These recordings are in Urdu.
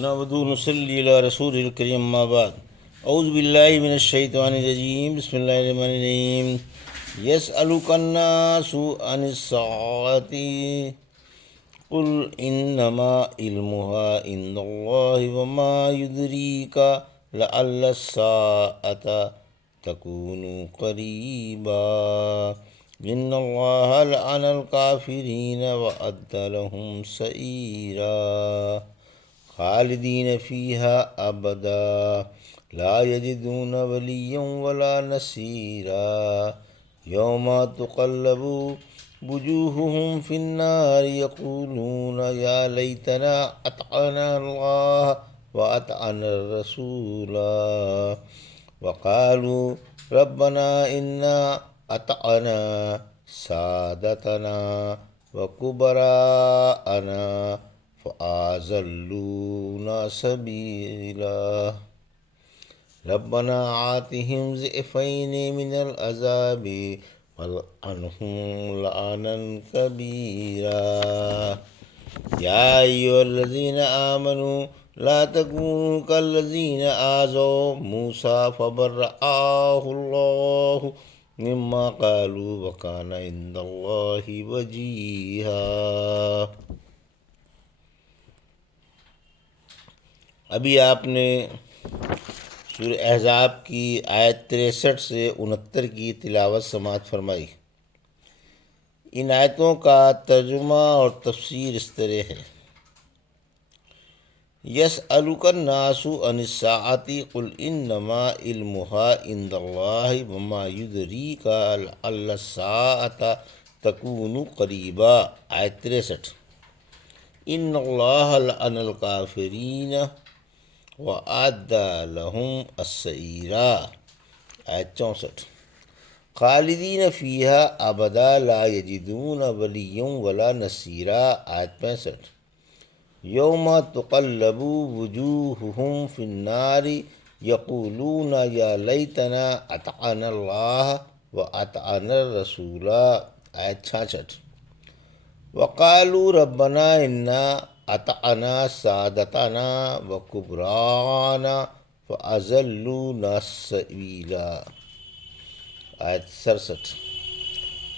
نعبدو نصلی علی رسول الکریم اما بعد اعوذ باللہ من الشیطان الرجیم بسم اللہ الرحمن الرحیم یسألک الناس عن الساعة قل انما علمها عند اللہ وما یدریک لعل الساعة تکون قریبا ان اللہ لعن الکافرین وأعد لهم سعیرا خالدین فیہا ابدا لا یجدون ولیا ولا نصیرا یوم تقلب وجوہہم فی النار یقولون یا لیتنا اطعنا اللہ واطعنا الرسولا وقالوا ربنا انا اطعنا سادتنا وکبراءنا فأضلونا سبيلا ربنا آتهم ضعفين من العذاب والعنهم لعنا كبيرا يا أيها الذين آمنوا لا تكونوا كالذين آذوا موسى فبرأه الله مما قالوا وكان عند الله وجيها۔ ابھی آپ نے سورہ احزاب کی آیت 63 سے 69 کی تلاوت سماعت فرمائی۔ ان آیتوں کا ترجمہ اور تفسیر اس طرح ہے: یسألک الناس عن الساعة قل انما علمها عند اللہ وما یدریک لعل الساعة تکون قریبا۔ آیت 63: ان اللہ لعن الکافرین وأعد لهم السعیرا۔ آیت 64: خالدین فیہا ابدا لا یجدون ولیا ولا نصیرا۔ آیت 65: یوم تقلب وجوہہم فی النار یقولون یا لیتنا اطعنا اللہ واطعنا الرسولا۔ آیت 66: وقالوا ربنا انا اطعنا سادتنا وکبراءنا فأضلونا السبیلا۔ آیت 67: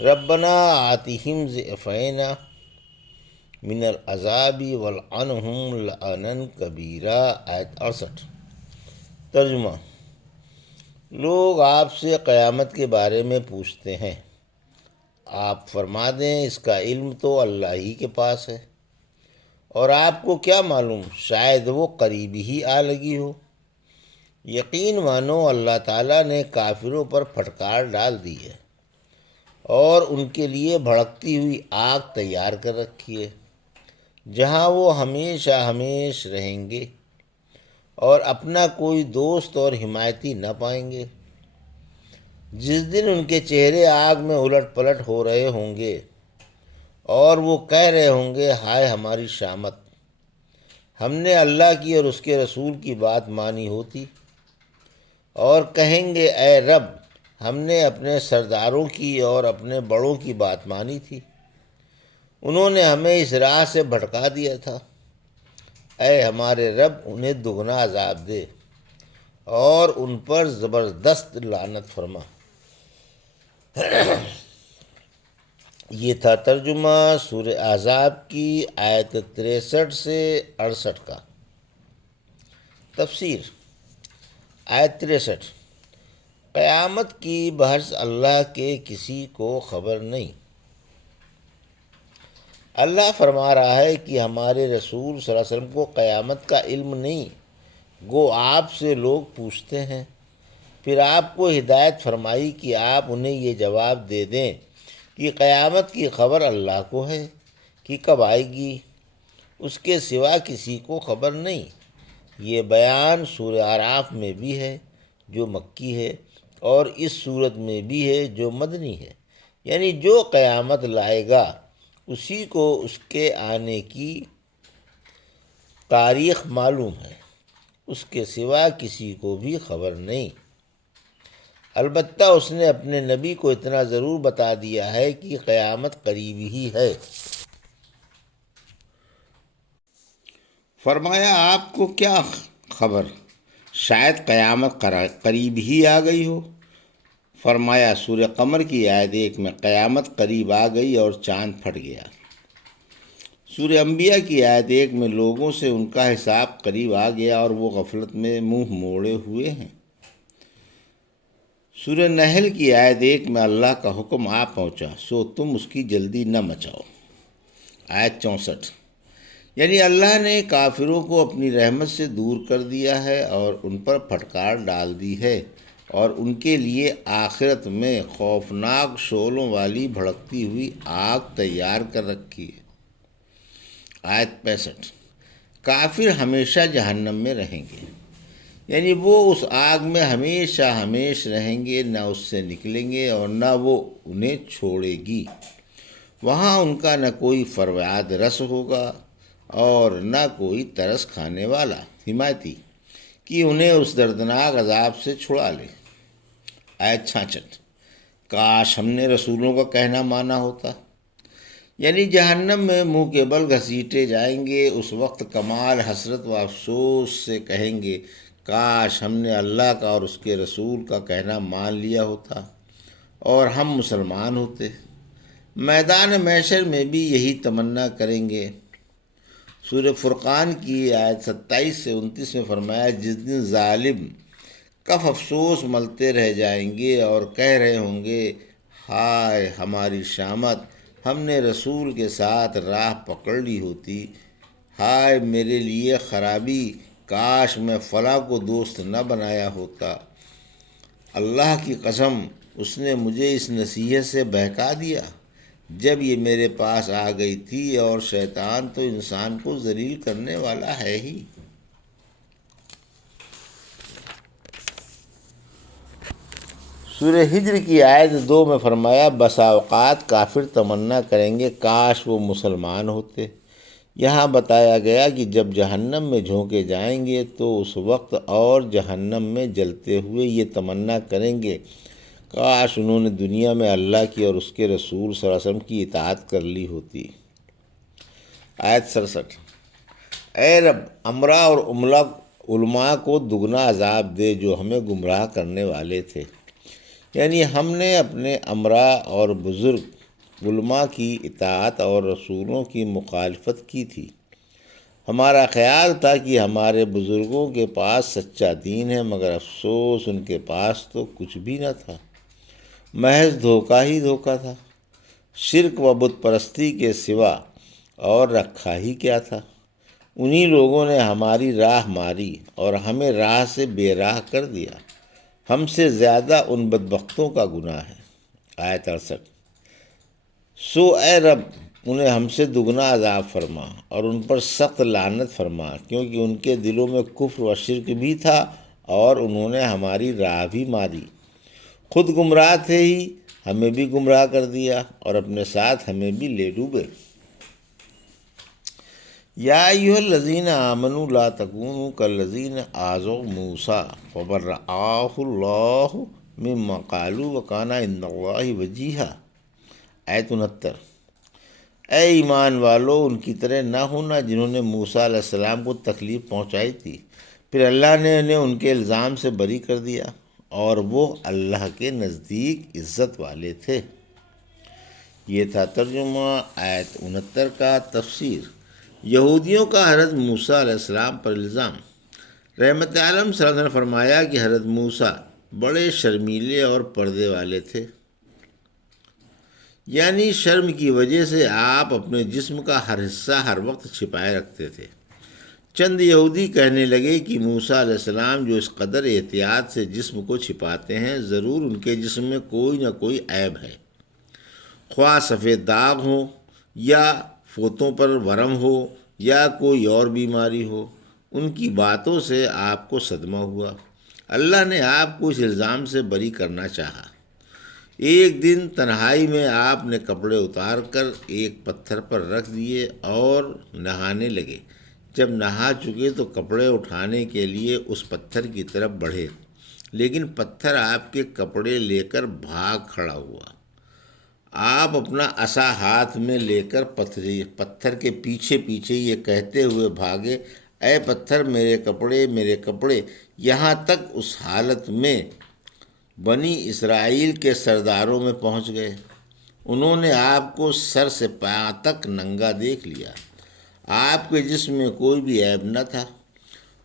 ربنا آتهم ضعفین من العذاب والعنهم لعنا کبیرا۔ آیت 68۔ ترجمہ: لوگ آپ سے قیامت کے بارے میں پوچھتے ہیں، آپ فرما دیں اس کا علم تو اللہ ہی کے پاس ہے، اور آپ کو کیا معلوم شاید وہ قریب ہی آ لگی ہو۔ یقین مانو اللہ تعالیٰ نے کافروں پر پھٹکار ڈال دی ہے اور ان کے لیے بھڑکتی ہوئی آگ تیار کر رکھی ہے جہاں وہ ہمیشہ ہمیش رہیں گے اور اپنا کوئی دوست اور حمایتی نہ پائیں گے۔ جس دن ان کے چہرے آگ میں الٹ پلٹ ہو رہے ہوں گے اور وہ کہہ رہے ہوں گے، ہائے ہماری شامت، ہم نے اللہ کی اور اس کے رسول کی بات مانی ہوتی، اور کہیں گے اے رب، ہم نے اپنے سرداروں کی اور اپنے بڑوں کی بات مانی تھی، انہوں نے ہمیں اس راہ سے بھٹکا دیا تھا، اے ہمارے رب انہیں دگنا عذاب دے اور ان پر زبردست لعنت فرما۔ یہ تھا ترجمہ سورہ احزاب کی آیت 63 سے 68 کا۔ تفسیر: آیت 63: قیامت کی بحث اللہ کے کسی کو خبر نہیں۔ اللہ فرما رہا ہے کہ ہمارے رسول صلی اللہ علیہ وسلم کو قیامت کا علم نہیں، گو آپ سے لوگ پوچھتے ہیں۔ پھر آپ کو ہدایت فرمائی کہ آپ انہیں یہ جواب دے دیں کہ قیامت کی خبر اللہ کو ہے کہ کب آئے گی، اس کے سوا کسی کو خبر نہیں۔ یہ بیان سورہ اعراف میں بھی ہے جو مکی ہے، اور اس صورت میں بھی ہے جو مدنی ہے، یعنی جو قیامت لائے گا اسی کو اس کے آنے کی تاریخ معلوم ہے، اس کے سوا کسی کو بھی خبر نہیں۔ البتہ اس نے اپنے نبی کو اتنا ضرور بتا دیا ہے کہ قیامت قریب ہی ہے۔ فرمایا آپ کو کیا خبر، شاید قیامت قریب ہی آ گئی ہو؟ فرمایا سورہ قمر کی آیت 1 میں قیامت قریب آ گئی اور چاند پھٹ گیا۔ سورہ انبیاء کی آیت 1 میں لوگوں سے ان کا حساب قریب آ گیا اور وہ غفلت میں منہ موڑے ہوئے ہیں۔ سورہ نحل کی آیت 1 میں اللہ کا حکم آ پہنچا سو تم اس کی جلدی نہ مچاؤ۔ آیت 64 یعنی اللہ نے کافروں کو اپنی رحمت سے دور کر دیا ہے اور ان پر پھٹکار ڈال دی ہے، اور ان کے لیے آخرت میں خوفناک شعلوں والی بھڑکتی ہوئی آگ تیار کر رکھی ہے۔ آیت 65 کافر ہمیشہ جہنم میں رہیں گے، یعنی وہ اس آگ میں ہمیشہ ہمیشہ رہیں گے، نہ اس سے نکلیں گے اور نہ وہ انہیں چھوڑے گی۔ وہاں ان کا نہ کوئی فریاد رس ہوگا اور نہ کوئی ترس کھانے والا حمایتی کہ انہیں اس دردناک عذاب سے چھڑا لے۔ آیت 66 کاش ہم نے رسولوں کا کہنا مانا ہوتا، یعنی جہنم میں منہ کے بل گھسیٹے جائیں گے۔ اس وقت کمال حسرت و افسوس سے کہیں گے کاش ہم نے اللہ کا اور اس کے رسول کا کہنا مان لیا ہوتا اور ہم مسلمان ہوتے۔ میدان محشر میں بھی یہی تمنا کریں گے۔ سورہ فرقان کی آیت 27 سے 29 میں فرمایا جس دن ظالم کف افسوس ملتے رہ جائیں گے اور کہہ رہے ہوں گے ہائے ہماری شامت، ہم نے رسول کے ساتھ راہ پکڑ لی ہوتی، ہائے میرے لیے خرابی، کاش میں فلاں کو دوست نہ بنایا ہوتا، اللہ کی قسم اس نے مجھے اس نصیحت سے بہکا دیا جب یہ میرے پاس آ گئی تھی، اور شیطان تو انسان کو ذلیل کرنے والا ہے ہی۔ سورہ ہجر کی آیت 2 میں فرمایا بسا اوقات کافر تمنا کریں گے کاش وہ مسلمان ہوتے۔ یہاں بتایا گیا کہ جب جہنم میں جھونکے جائیں گے تو اس وقت اور جہنم میں جلتے ہوئے یہ تمنا کریں گے کاش انہوں نے دنیا میں اللہ کی اور اس کے رسول صلی اللہ علیہ وسلم کی اطاعت کر لی ہوتی۔ آیت 67 اے رب امرا اور علماء کو دگنا عذاب دے جو ہمیں گمراہ کرنے والے تھے، یعنی ہم نے اپنے امرا اور بزرگ علماء کی اطاعت اور رسولوں کی مخالفت کی تھی۔ ہمارا خیال تھا کہ ہمارے بزرگوں کے پاس سچا دین ہے، مگر افسوس ان کے پاس تو کچھ بھی نہ تھا، محض دھوکہ ہی دھوکہ تھا۔ شرک و بت پرستی کے سوا اور رکھا ہی کیا تھا۔ انہی لوگوں نے ہماری راہ ماری اور ہمیں راہ سے بے راہ کر دیا۔ ہم سے زیادہ ان بدبختوں کا گناہ ہے۔ آیت 68 سو اے رب انہیں ہم سے دگنا عذاب فرما اور ان پر سخت لعنت فرما، کیونکہ ان کے دلوں میں کفر و شرک بھی تھا اور انہوں نے ہماری راہ بھی ماری۔ خود گمراہ تھے ہی، ہمیں بھی گمراہ کر دیا اور اپنے ساتھ ہمیں بھی لے ڈوبے۔ یا ایھا الذین آمنوا لا تکونوا کالذین آذوا موسیٰ فبرأہ اللہ مما قالوا وکان عند اللہ وجیہا۔ آیت 69 اے ایمان والو ان کی طرح نہ ہونا جنہوں نے موسیٰ علیہ السلام کو تکلیف پہنچائی تھی، پھر اللہ نے انہیں ان کے الزام سے بری کر دیا اور وہ اللہ کے نزدیک عزت والے تھے۔ یہ تھا ترجمہ آیت 69 کا۔ تفسیر یہودیوں کا حضرت موسیٰ علیہ السلام پر الزام۔ رحمت عالم صلی اللہ علیہ وسلم نے فرمایا کہ حضرت موسیٰ بڑے شرمیلے اور پردے والے تھے، یعنی شرم کی وجہ سے آپ اپنے جسم کا ہر حصہ ہر وقت چھپائے رکھتے تھے۔ چند یہودی کہنے لگے کہ موسیٰ علیہ السلام جو اس قدر احتیاط سے جسم کو چھپاتے ہیں، ضرور ان کے جسم میں کوئی نہ کوئی عیب ہے، خواہ سفید داغ ہو یا فوتوں پر ورم ہو یا کوئی اور بیماری ہو۔ ان کی باتوں سے آپ کو صدمہ ہوا۔ اللہ نے آپ کو اس الزام سے بری کرنا چاہا۔ ایک دن تنہائی میں آپ نے کپڑے اتار کر ایک پتھر پر رکھ دیے اور نہانے لگے۔ جب نہا چکے تو کپڑے اٹھانے کے لیے اس پتھر کی طرف بڑھے، لیکن پتھر آپ کے کپڑے لے کر بھاگ کھڑا ہوا۔ آپ اپنا عصا ہاتھ میں لے کر پتھر کے پیچھے پیچھے یہ کہتے ہوئے بھاگے اے پتھر میرے کپڑے، یہاں تک اس حالت میں بنی اسرائیل کے سرداروں میں پہنچ گئے۔ انہوں نے آپ کو سر سے پاں تک ننگا دیکھ لیا۔ آپ کے جسم میں کوئی بھی عیب نہ تھا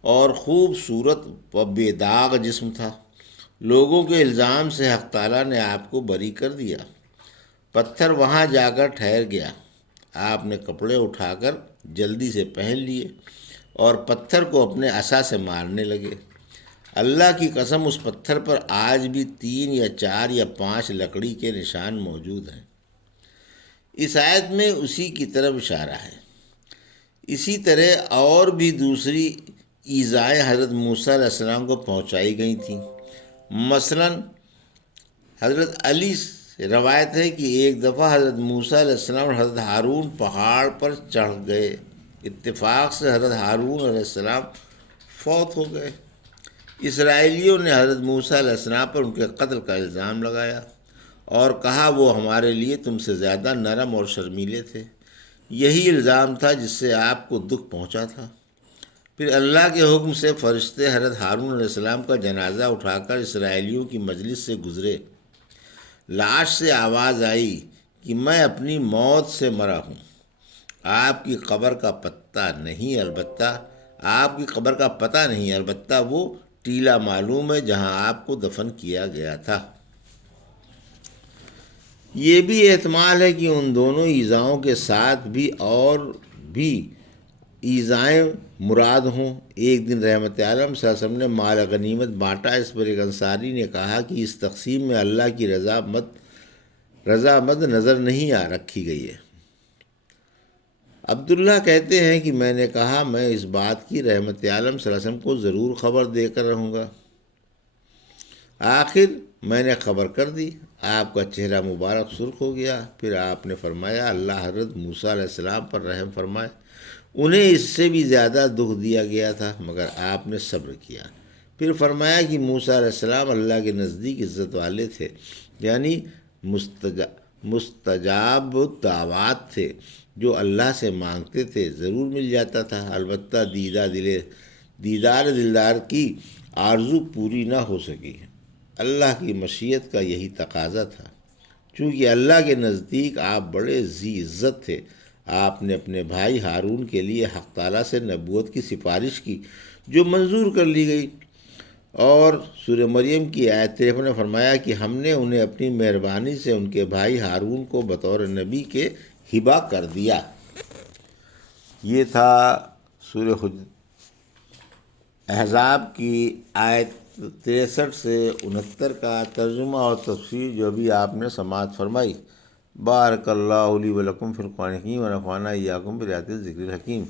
اور خوبصورت و بے داغ جسم تھا۔ لوگوں کے الزام سے حق تعالیٰ نے آپ کو بری کر دیا۔ پتھر وہاں جا کر ٹھہر گیا۔ آپ نے کپڑے اٹھا کر جلدی سے پہن لیے اور پتھر کو اپنے عصا سے مارنے لگے۔ اللہ کی قسم، اس پتھر پر آج بھی 3 یا 4 یا 5 لکڑی کے نشان موجود ہیں۔ اس آیت میں اسی کی طرف اشارہ ہے۔ اسی طرح اور بھی دوسری ایذائیں حضرت موسیٰ علیہ السلام کو پہنچائی گئی تھیں۔ مثلا حضرت علی سے روایت ہے کہ ایک دفعہ حضرت موسیٰ علیہ السلام اور حضرت ہارون پہاڑ پر چڑھ گئے۔ اتفاق سے حضرت ہارون علیہ السلام فوت ہو گئے۔ اسرائیلیوں نے حضرت موسیٰ علیہ السلام پر ان کے قتل کا الزام لگایا اور کہا وہ ہمارے لیے تم سے زیادہ نرم اور شرمیلے تھے۔ یہی الزام تھا جس سے آپ کو دکھ پہنچا تھا۔ پھر اللہ کے حکم سے فرشتے حضرت ہارون علیہ السلام کا جنازہ اٹھا کر اسرائیلیوں کی مجلس سے گزرے۔ لاش سے آواز آئی کہ میں اپنی موت سے مرا ہوں۔ آپ کی قبر کا پتہ نہیں، البتہ وہ ٹیلہ معلوم ہے جہاں آپ کو دفن کیا گیا تھا۔ یہ بھی احتمال ہے کہ ان دونوں ایذاؤں کے ساتھ بھی اور بھی ایذائیں مراد ہوں۔ ایک دن رحمت عالم صلی اللہ علیہ وسلم نے مال غنیمت بانٹا۔ اس پر ایک انصاری نے کہا کہ اس تقسیم میں اللہ کی رضامند نظر نہیں رکھی گئی ہے۔ عبداللہ کہتے ہیں کہ میں نے کہا میں اس بات کی رحمت عالم صلی اللہ علیہ وسلم کو ضرور خبر دے کر رہوں گا۔ آخر میں نے خبر کر دی۔ آپ کا چہرہ مبارک سرخ ہو گیا۔ پھر آپ نے فرمایا اللہ حضرت موسیٰ علیہ السلام پر رحم فرمائے، انہیں اس سے بھی زیادہ دکھ دیا گیا تھا مگر آپ نے صبر کیا۔ پھر فرمایا کہ موسیٰ علیہ السلام اللہ کے نزدیک عزت والے تھے، یعنی مستجاب الدعوات تھے، جو اللہ سے مانگتے تھے ضرور مل جاتا تھا، البتہ دیدار دلدار کی آرزو پوری نہ ہو سکی۔ اللہ کی مشیت کا یہی تقاضا تھا۔ چونکہ اللہ کے نزدیک آپ بڑے ذی عزت تھے، آپ نے اپنے بھائی ہارون کے لیے حق تعالیٰ سے نبوت کی سفارش کی جو منظور کر لی گئی، اور سورہ مریم کی آیت 53 نے فرمایا کہ ہم نے انہیں اپنی مہربانی سے ان کے بھائی ہارون کو بطور نبی کے ہبہ کر دیا۔ یہ تھا سورہ احزاب کی آیت 63 سے 69 کا ترجمہ اور تفسیر جو بھی آپ نے سماعت فرمائی۔ بارک اللہ لی و لکم فی القرآن الحکیم و نفعنا ایاکم بآیات الذکر الحکیم۔